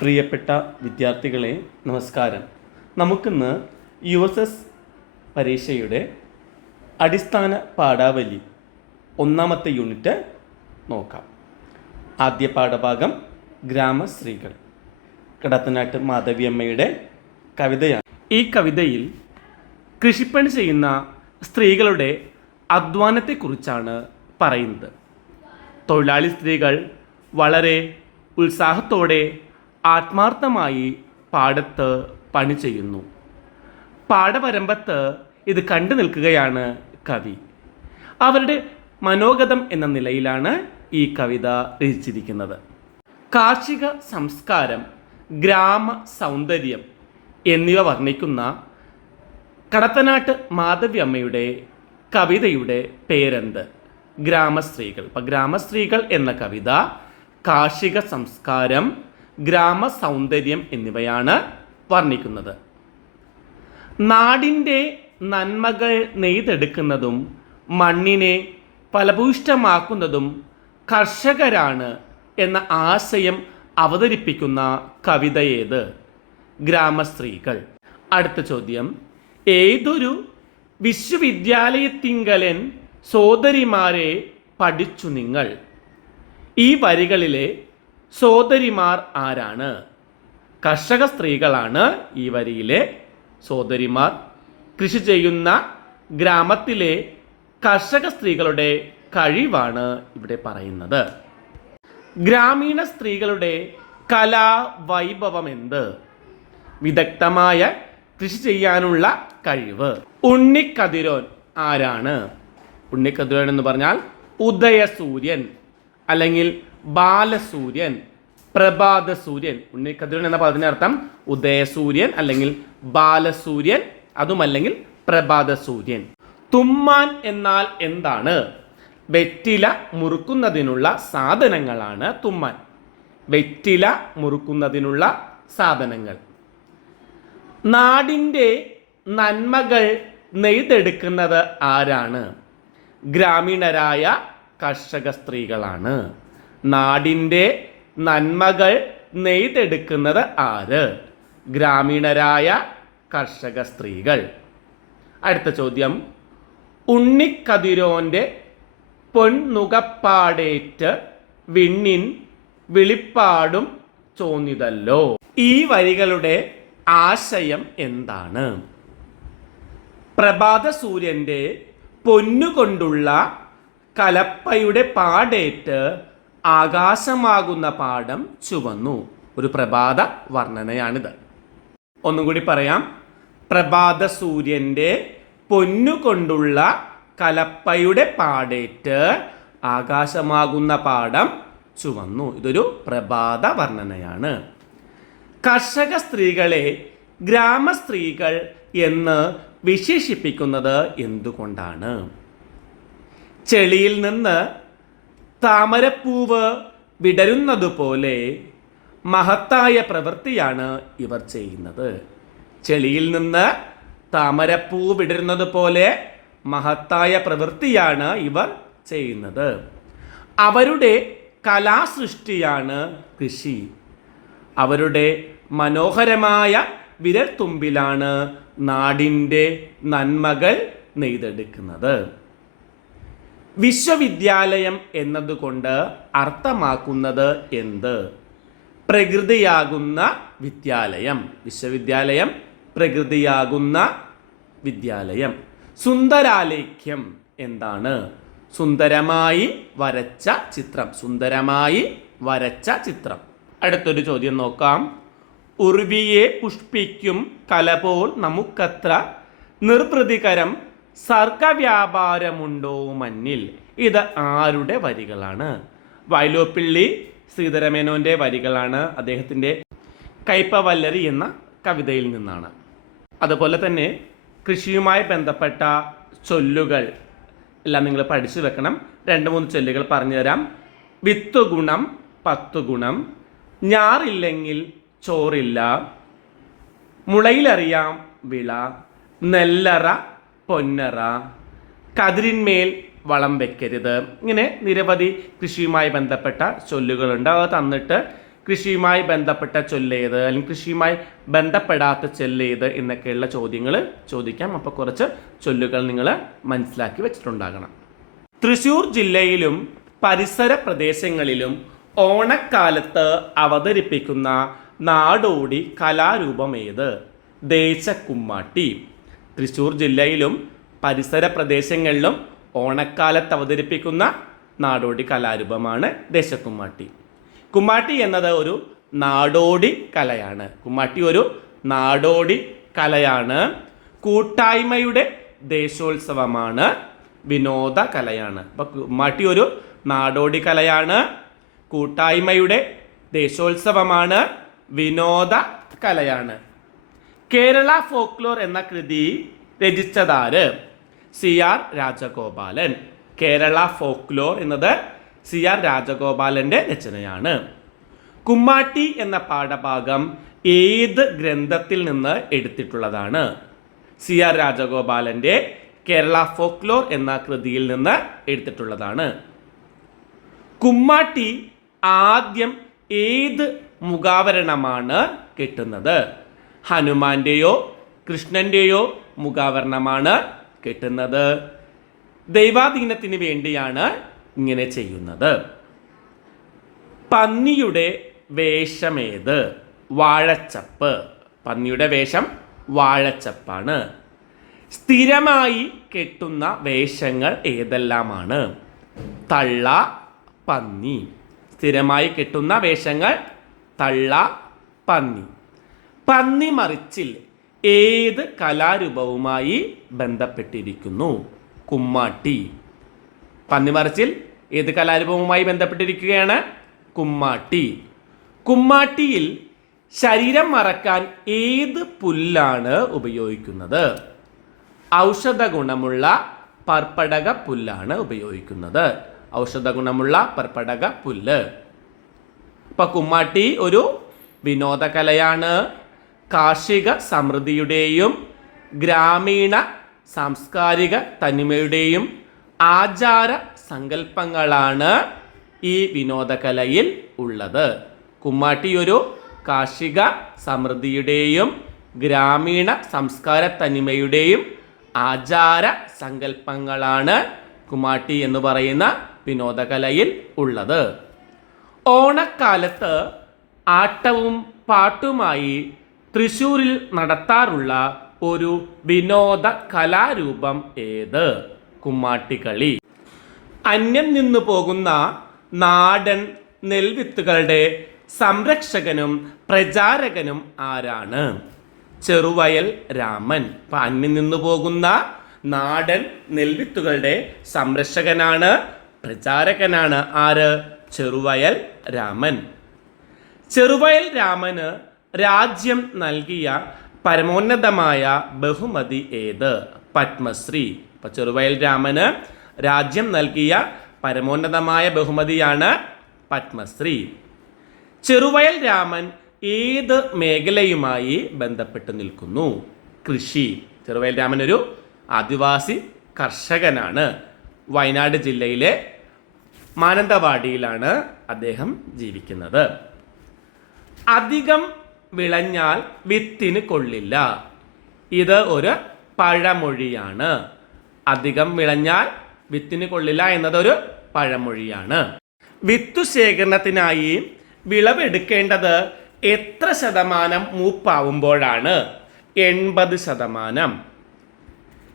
പ്രിയപ്പെട്ട വിദ്യാർത്ഥികളെ നമസ്കാരം. നമുക്കിന്ന് USS പരീക്ഷയുടെ അടിസ്ഥാന പാഠാവലി ഒന്നാമത്തെ യൂണിറ്റ് നോക്കാം. ആദ്യ പാഠഭാഗം ഗ്രാമസ്ത്രീകൾ. കടത്തനാട്ട് മാധവിയമ്മയുടെ കവിതയാണ്. ഈ കവിതയിൽ കൃഷിപ്പണി ചെയ്യുന്ന സ്ത്രീകളുടെ അധ്വാനത്തെക്കുറിച്ചാണ് പറയുന്നത്. തൊഴിലാളി സ്ത്രീകൾ വളരെ ഉത്സാഹത്തോടെ ആത്മാർത്ഥമായി പാടത്ത് പണി ചെയ്യുന്നു. പാടവരമ്പത്ത് ഇത് കണ്ടു നിൽക്കുകയാണ് കവി. അവരുടെ മനോഗതം എന്ന നിലയിലാണ് ഈ കവിത രചിച്ചിരിക്കുന്നത്. കാർഷിക സംസ്കാരം, ഗ്രാമ സൗന്ദര്യം എന്നിവ വർണ്ണിക്കുന്ന കടത്തനാട്ട് മാധവിയമ്മയുടെ കവിതയുടെ പേരെന്ത്? ഗ്രാമസ്ത്രീകൾ. അപ്പം ഗ്രാമസ്ത്രീകൾ എന്ന കവിത കാർഷിക സംസ്കാരം, ഗ്രാമ സൗന്ദര്യം എന്നിവയാണ് വർണ്ണിക്കുന്നത്. നാടിൻ്റെ നന്മകൾ നെയ്തെടുക്കുന്നതും മണ്ണിനെ ഫലഭൂയിഷ്ഠമാക്കുന്നതും കർഷകരാണ് എന്ന ആശയം അവതരിപ്പിക്കുന്ന കവിത ഏത്? ഗ്രാമസ്ത്രീകൾ. അടുത്ത ചോദ്യം, ഏതൊരു വിശ്വവിദ്യാലയത്തിങ്കലൻ സോദരിമാരെ പഠിച്ചു നിങ്ങൾ? ഈ വരികളിലെ സോദരിമാർ ആരാണ്? കർഷക സ്ത്രീകളാണ് ഈ വരിയിലെ സോദരിമാർ. കൃഷി ചെയ്യുന്ന ഗ്രാമത്തിലെ കർഷക സ്ത്രീകളുടെ കഴിവാണ് ഇവിടെ പറയുന്നത്. ഗ്രാമീണ സ്ത്രീകളുടെ കലാവൈഭവം എന്ത്? വിദഗ്ധമായ കൃഷി ചെയ്യാനുള്ള കഴിവ്. ഉണ്ണിക്കതിരോൻ ആരാണ്? ഉണ്ണിക്കതിരോൻ എന്ന് പറഞ്ഞാൽ ഉദയസൂര്യൻ അല്ലെങ്കിൽ ബാലസൂര്യൻ, പ്രഭാതസൂര്യൻ. ഉണ്ണിക്കതിരോൻ എന്ന പദത്തിനർത്ഥം ഉദയസൂര്യൻ അല്ലെങ്കിൽ ബാലസൂര്യൻ, അതുമല്ലെങ്കിൽ പ്രഭാതസൂര്യൻ. തുമ്മാൻ എന്നാൽ എന്താണ്? വെറ്റില മുറുക്കുന്നതിനുള്ള സാധനങ്ങളാണ് തുമ്മാൻ. വെറ്റില മുറുക്കുന്നതിനുള്ള സാധനങ്ങൾ. നാടിൻ്റെ നന്മകൾ നെയ്തെടുക്കുന്നത് ആരാണ്? ഗ്രാമീണരായ കർഷക സ്ത്രീകളാണ്. നാടിൻ്റെ നന്മകൾ നെയ്തെടുക്കുന്നത് ആര്? ഗ്രാമീണരായ കർഷക സ്ത്രീകൾ. അടുത്ത ചോദ്യം, ഉണ്ണിക്കതിരോൻ്റെ പൊൻനുകപ്പാടേറ്റ് വിണ്ണിൻ വിളിപ്പാടും ചോന്നിതല്ലോ. ഈ വരികളുടെ ആശയം എന്താണ്? പ്രഭാതസൂര്യൻ്റെ പൊന്നുകൊണ്ടുള്ള കലപ്പയുടെ പാടേറ്റ് ആകാശമാകുന്ന പാടം ചുവന്നു. ഒരു പ്രഭാത വർണ്ണനയാണിത്. ഒന്നും കൂടി പറയാം. പ്രഭാതസൂര്യൻ്റെ പൊന്നുകൊണ്ടുള്ള കലപ്പയുടെ പാടേറ്റ് ആകാശമാകുന്ന പാടം ചുവന്നു. ഇതൊരു പ്രഭാത വർണ്ണനയാണ്. കർഷക സ്ത്രീകളെ ഗ്രാമസ്ത്രീകൾ എന്ന് വിശേഷിപ്പിക്കുന്നത് എന്തുകൊണ്ടാണ്? ചെളിയിൽ നിന്ന് താമരപ്പൂവ് വിടരുന്നതുപോലെ മഹത്തായ പ്രവൃത്തിയാണ് ഇവർ ചെയ്യുന്നത്. ചെളിയിൽ നിന്ന് താമരപ്പൂ വിടരുന്നത് പോലെ മഹത്തായ പ്രവൃത്തിയാണ് ഇവർ ചെയ്യുന്നത്. അവരുടെ കലാസൃഷ്ടിയാണ് കൃഷി. അവരുടെ മനോഹരമായ വിരൽത്തുമ്പിലാണ് നാടിൻ്റെ നന്മകൾ നെയ്തെടുക്കുന്നത്. വിശ്വവിദ്യാലയം എന്നതുകൊണ്ട് അർത്ഥമാക്കുന്നത് എന്ത്? പ്രകൃതിയാകുന്ന വിദ്യാലയം. വിശ്വവിദ്യാലയം പ്രകൃതിയാകുന്ന വിദ്യാലയം. സുന്ദരാലേഖ്യം എന്താണ്? സുന്ദരമായി വരച്ച ചിത്രം. സുന്ദരമായി വരച്ച ചിത്രം. അടുത്തൊരു ചോദ്യം നോക്കാം. ഉർവിയെ പുഷ്പിക്കും കലപോൽ നമുക്കത്ര നിർവൃതികരം സർഗവ്യാപാരമുണ്ടോ മഞ്ഞിൽ. ഇത് ആരുടെ വരികളാണ്? വൈലോപ്പിള്ളി ശ്രീധരമേനോൻ്റെ വരികളാണ്. അദ്ദേഹത്തിൻ്റെ കയ്പവല്ലരി എന്ന കവിതയിൽ നിന്നാണ്. അതുപോലെ തന്നെ കൃഷിയുമായി ബന്ധപ്പെട്ട ചൊല്ലുകൾ എല്ലാം നിങ്ങൾ പഠിച്ചു വെക്കണം. 2-3 ചൊല്ലുകൾ പറഞ്ഞു തരാം. വിത്ത് ഗുണം 10 ഗുണം, ഞാറില്ലെങ്കിൽ ചോറില്ല, മുളയിലറിയാം വിള, നെല്ലറ പൊന്നറ, കതിരിന്മേൽ വളം വെക്കരുത്. ഇങ്ങനെ നിരവധി കൃഷിയുമായി ബന്ധപ്പെട്ട ചൊല്ലുകളുണ്ട്. അത് തന്നിട്ട് കൃഷിയുമായി ബന്ധപ്പെട്ട ചൊല്ലേത്, അല്ലെങ്കിൽ കൃഷിയുമായി ബന്ധപ്പെടാത്ത ചൊല്ലേത് എന്നൊക്കെയുള്ള ചോദ്യങ്ങൾ ചോദിക്കാം. അപ്പോൾ കുറച്ച് ചൊല്ലുകൾ നിങ്ങൾ മനസ്സിലാക്കി വെച്ചിട്ടുണ്ടാകണം. തൃശ്ശൂർ ജില്ലയിലും പരിസര പ്രദേശങ്ങളിലും ഓണക്കാലത്ത് അവതരിപ്പിക്കുന്ന നാടോടി കലാരൂപം ഏത്? ദേശക്കുമ്മാട്ടി. തൃശ്ശൂർ ജില്ലയിലും പരിസര പ്രദേശങ്ങളിലും ഓണക്കാലത്ത് അവതരിപ്പിക്കുന്ന നാടോടി കലാരൂപമാണ് ദേശക്കുമ്മാട്ടി. കുമ്മാട്ടി എന്നത് ഒരു നാടോടി കലയാണ്. കുമ്മാട്ടി ഒരു നാടോടി കലയാണ്. കൂട്ടായ്മയുടെ ദേശോത്സവമാണ്. വിനോദ കലയാണ്. അപ്പോൾ കുമ്മാട്ടി ഒരു നാടോടി കലയാണ്. കൂട്ടായ്മയുടെ ദേശോത്സവമാണ്. വിനോദ കലയാണ്. കേരള ഫോക്ലോർ എന്ന കൃതി രചിച്ചതാര്? CR രാജഗോപാലൻ. കേരള ഫോക്ലോർ എന്നത് CR രാജഗോപാലൻ്റെ രചനയാണ്. കുമ്മാട്ടി എന്ന പാഠഭാഗം ഏത് ഗ്രന്ഥത്തിൽ നിന്ന് എടുത്തിട്ടുള്ളതാണ്? CR രാജഗോപാലൻ്റെ കേരള ഫോക്ലോർ എന്ന കൃതിയിൽ നിന്ന് എടുത്തിട്ടുള്ളതാണ്. കുമ്മാട്ടി ആദ്യം ഏത് മുഖാവരണമാണ് കെട്ടുന്നത്? ഹനുമാന്റെയോ കൃഷ്ണന്റെയോ മുഖാവരണമാണ് കെട്ടുന്നത്. ദൈവാധീനത്തിന് വേണ്ടിയാണ് ഇങ്ങനെ ചെയ്യുന്നത്. പന്നിയുടെ വേഷമേത്? വാഴച്ചപ്പ്. പന്നിയുടെ വേഷം വാഴച്ചപ്പാണ്. സ്ഥിരമായി കെട്ടുന്ന വേഷങ്ങൾ ഏതെല്ലാമാണ്? തള്ള, പന്നി. സ്ഥിരമായി കെട്ടുന്ന വേഷങ്ങൾ തള്ള, പന്നി. പന്നിമറിച്ചിൽ ഏത് കലാരൂപവുമായി ബന്ധപ്പെട്ടിരിക്കുന്നു? കുമ്മാട്ടി. പന്നിമറിച്ചിൽ ഏത് കലാരൂപവുമായി ബന്ധപ്പെട്ടിരിക്കുകയാണ്? കുമ്മാട്ടി. കുമ്മാട്ടിയിൽ ശരീരം മറക്കാൻ ഏത് പുല്ലാണ് ഉപയോഗിക്കുന്നത്? ഔഷധ ഗുണമുള്ള പർപ്പടക പുല്ലാണ് ഉപയോഗിക്കുന്നത്. ഔഷധ ഗുണമുള്ള പർപ്പടക പുല്ല്. ഇപ്പൊ കുമ്മാട്ടി ഒരു വിനോദകലയാണ്. കാർഷിക സമൃദ്ധിയുടെയും ഗ്രാമീണ സാംസ്കാരിക തനിമയുടെയും ആചാര സങ്കല്പങ്ങളാണ് ഈ വിനോദകലയിൽ ഉള്ളത്. കുമ്മാട്ടി ഒരു കാർഷിക സമൃദ്ധിയുടെയും ഗ്രാമീണ സംസ്കാര തനിമയുടെയും ആചാര സങ്കല്പങ്ങളാണ് കുമ്മാട്ടി എന്ന് പറയുന്ന വിനോദകലയിൽ ഉള്ളത്. ഓണക്കാലത്ത് ആട്ടവും പാട്ടുമായി തൃശ്ശൂരിൽ നടത്താറുള്ള ഒരു വിനോദ കലാരൂപം ഏത്? കുമ്മാട്ടിക്കളി. അന്യം നിന്നു പോകുന്ന നാടൻ നെൽവിത്തുകളുടെ സംരക്ഷകനും പ്രചാരകനും ആരാണ്? ചെറുവയൽ രാമൻ. അപ്പം അന്യം നിന്നു പോകുന്ന നാടൻ നെൽവിത്തുകളുടെ സംരക്ഷകനാണ്, പ്രചാരകനാണ് ആര്? ചെറുവയൽ രാമൻ. ചെറുവയൽ രാമന് രാജ്യം നൽകിയ പരമോന്നതമായ ബഹുമതി ഏത്? പത്മശ്രീ. അപ്പം ചെറുവയൽ രാമന് രാജ്യം നൽകിയ പരമോന്നതമായ ബഹുമതിയാണ് പത്മശ്രീ. ചെറുവയൽ രാമൻ ഏത് മേഖലയുമായി ബന്ധപ്പെട്ട് നിൽക്കുന്നു? കൃഷി. ചെറുവയൽ രാമൻ ഒരു ആദിവാസി കർഷകനാണ്. വയനാട് ജില്ലയിലെ മാനന്തവാടിയിലാണ് അദ്ദേഹം ജീവിക്കുന്നത്. അധികം വിളഞ്ഞാൽ വിത്തിന് കൊള്ളില്ല. ഇത് ഒരു പഴമൊഴിയാണ്. അധികം വിളഞ്ഞാൽ വിത്തിന് കൊള്ളില്ല എന്നതൊരു പഴമൊഴിയാണ്. വിത്തു ശേഖരണത്തിനായി വിളവെടുക്കേണ്ടത് എത്ര ശതമാനം മൂപ്പാവുമ്പോഴാണ്? 80%.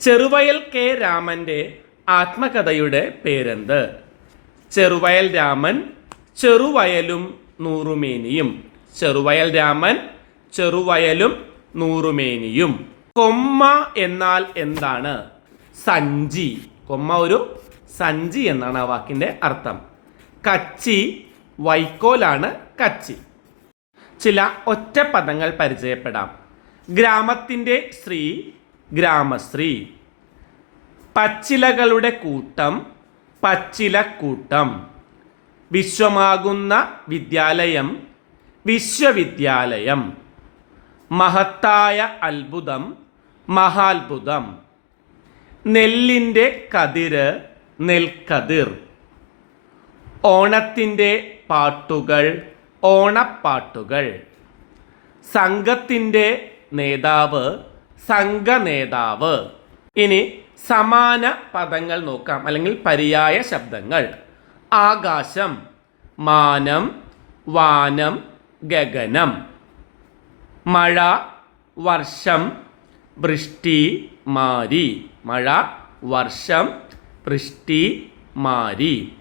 ചെറുവയൽ കെ രാമൻ്റെ ആത്മകഥയുടെ പേരെന്ത്? ചെറുവയൽ രാമൻ ചെറുവയലും നൂറുമേനിയും. ചെറുവയൽ രാമൻ ചെറുവയലും നൂറുമേനിയും. കൊമ്മ എന്നാൽ എന്താണ്? സഞ്ചി. കൊമ്മ ഒരു സഞ്ചി എന്നാണ് ആ വാക്കിൻ്റെ അർത്ഥം. കച്ചി വൈക്കോലാണ് കച്ചി. ചില ഒറ്റ പദങ്ങൾ പരിചയപ്പെടാം. ഗ്രാമത്തിൻ്റെ ശ്രീ ഗ്രാമശ്രീ. പച്ചിലകളുടെ കൂട്ടം പച്ചിലക്കൂട്ടം. വിശ്വമാകുന്ന വിദ്യാലയം വിശ്വവിദ്യാലയം. മഹത്തായ അത്ഭുതം മഹാത്ഭുതം. നെല്ലിൻ്റെ കതിര് നെൽക്കതിർ. ഓണത്തിൻ്റെ പാട്ടുകൾ ഓണപ്പാട്ടുകൾ. സംഘത്തിൻ്റെ നേതാവ്, സംഘനേതാവ്. ഇനി സമാന പദങ്ങൾ നോക്കാം, അല്ലെങ്കിൽ പര്യായ ശബ്ദങ്ങൾ. ആകാശം, മാനം, വാനം, ഗഗനം. മഴ, വർഷം, വൃഷ്ടി, മാരി. മഴ, വർഷം, വൃഷ്ടി, മാരി.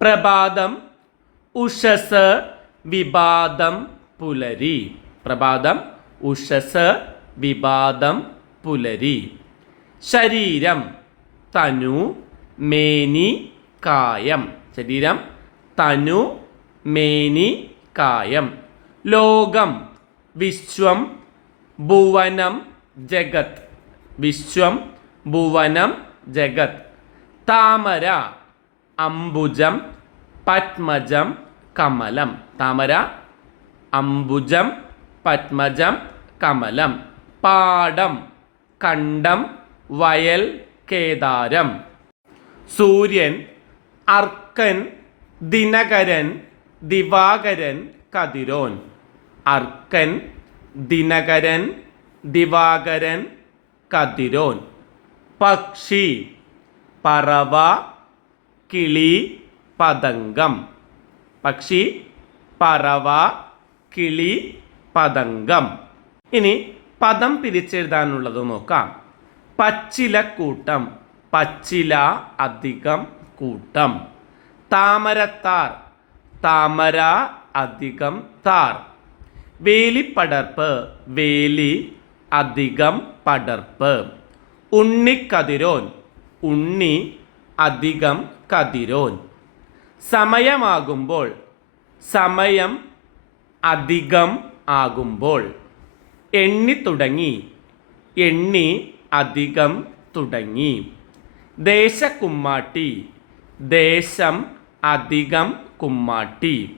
പ്രഭാതം, ഉഷസ്, വിഭാതം, പുലരി. പ്രഭാതം, ഉഷസ്, വിഭാതം, പുലരി. ശരീരം, തനു, മേനി, കായം. ശരീരം, തനു, മേനി, കായം. ലോകം, വിശ്വം, ഭുവനം, ജഗത്. വിശ്വം, ഭുവനം, ജഗത്. താമര, അംബുജം, പത്മജം, കമലം. താമര, അംബുജം, പത്മജം, കമലം. പാടം, കണ്ടം, വയൽ, കേദാരം. സൂര്യൻ, അർക്കൻ, ദിനകരൻ, ദിവാകരൻ, കതിരോൻ. അർക്കൻ, ദിനകരൻ, ദിവാകരൻ, കതിരോൻ. പക്ഷി, പറവ, കിളി, പതംഗം. പക്ഷി, പറവ, കിളി, പതംഗം. ഇനി പദം പിരിച്ചെഴുതാനുള്ളത് നോക്കാം. പച്ചിലക്കൂട്ടം, പച്ചില അധികം കൂട്ടം. താമരത്താർ, താമര അധികം താർ. വേലിപ്പടർപ്പ്, വേലി അധികം പടർപ്പ്. ഉണ്ണിക്കതിരോൻ, ഉണ്ണി അധികം കതിരോൻ. സമയമാകുമ്പോൾ, സമയം അധികം ആകുമ്പോൾ. എണ്ണി തുടങ്ങി, എണ്ണി അധികം തുടങ്ങി. ദേശക്കുമ്മാട്ടി, ദേശം അധികം കുമ്മാട്ടി.